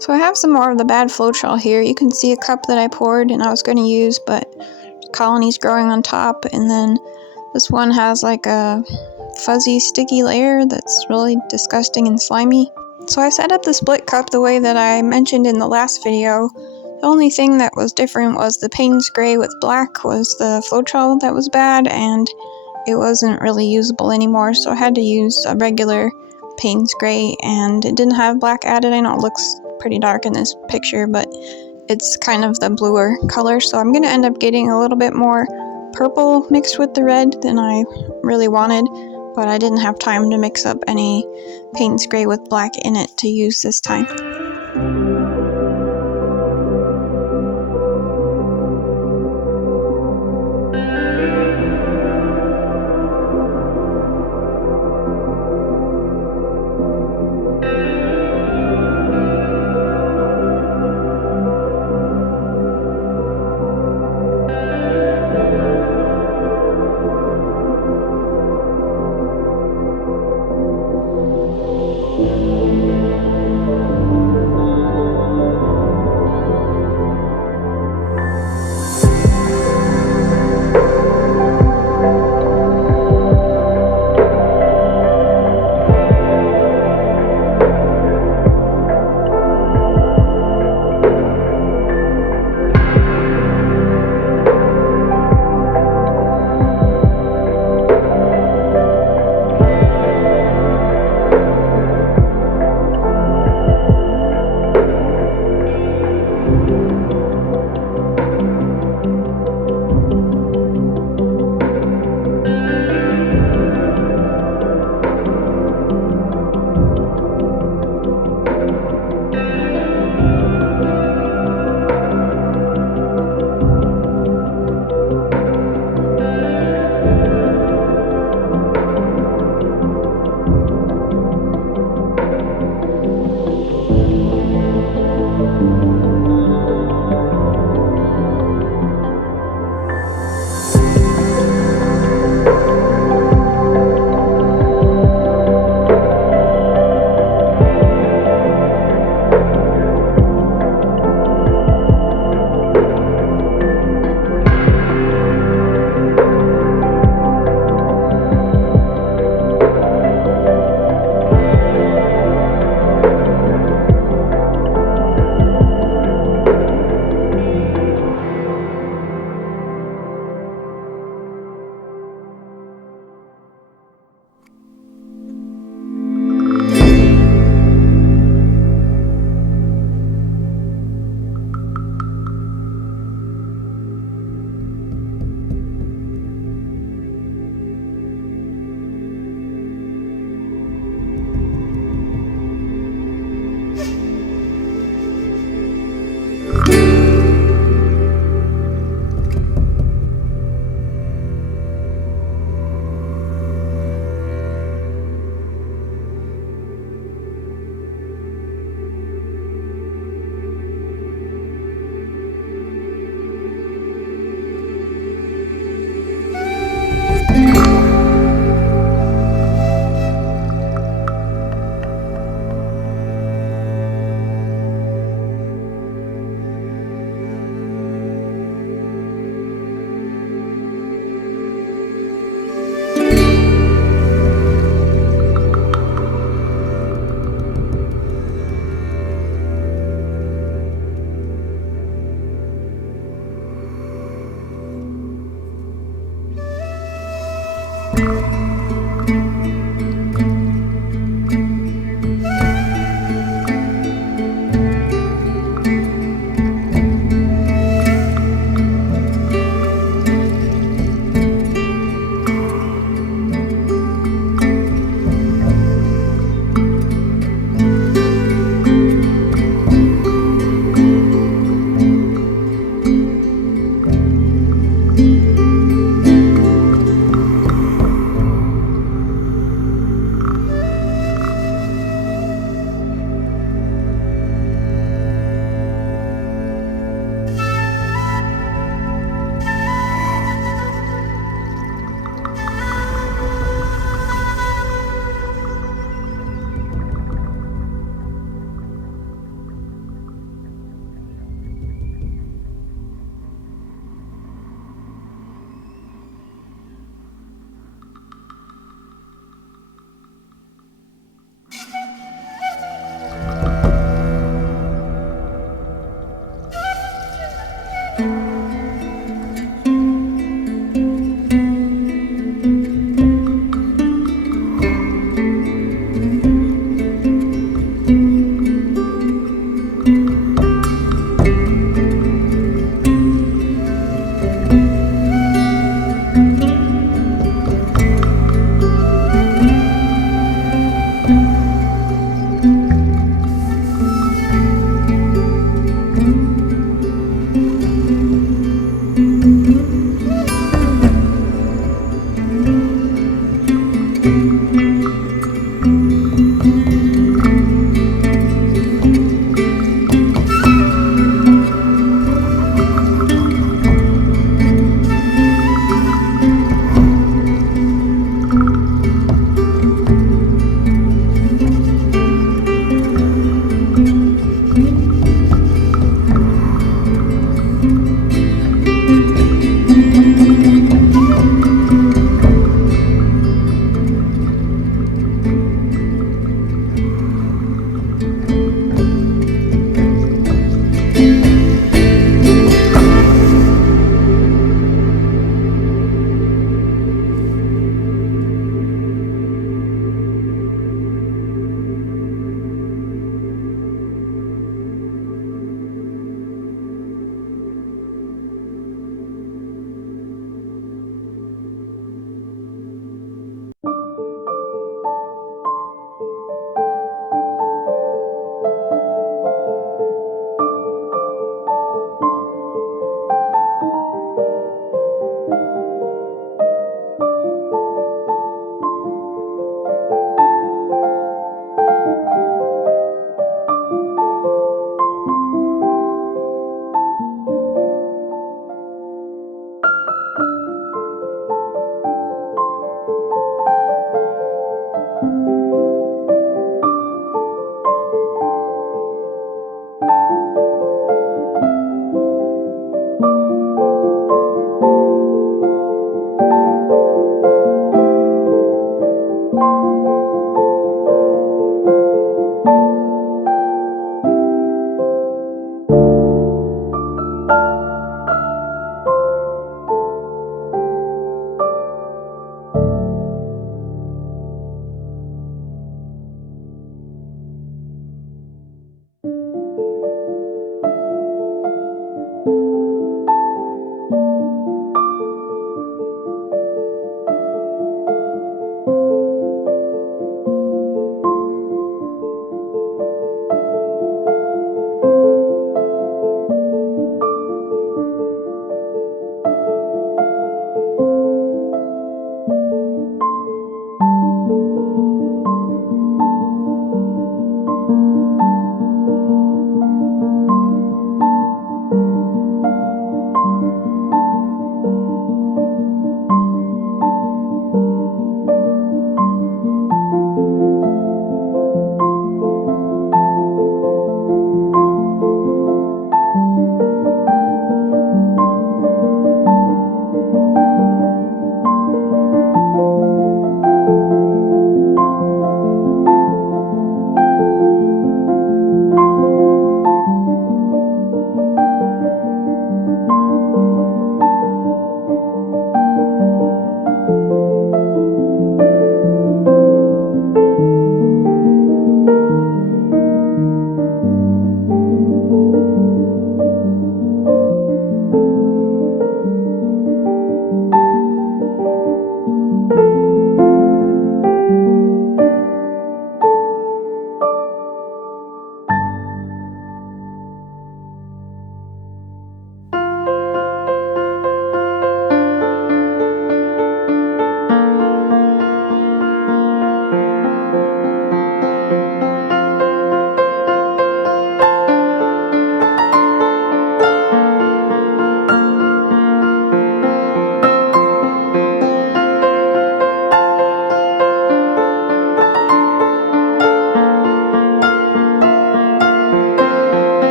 So I have some more of the bad Floetrol here. You can see a cup that I poured and I was going to use, but colonies growing on top, and then this one has like a fuzzy sticky layer that's really disgusting and slimy. So I set up the split cup the way that I mentioned in the last video. The only thing that was different was the Payne's gray with black was the Floetrol that was bad, and it wasn't really usable anymore, so I had to use a regular Payne's gray, and it didn't have black added. I know it looks pretty dark in this picture, but it's kind of the bluer color, so I'm going to end up getting a little bit more purple mixed with the red than I really wanted, but I didn't have time to mix up any Payne's gray with black in it to use this time.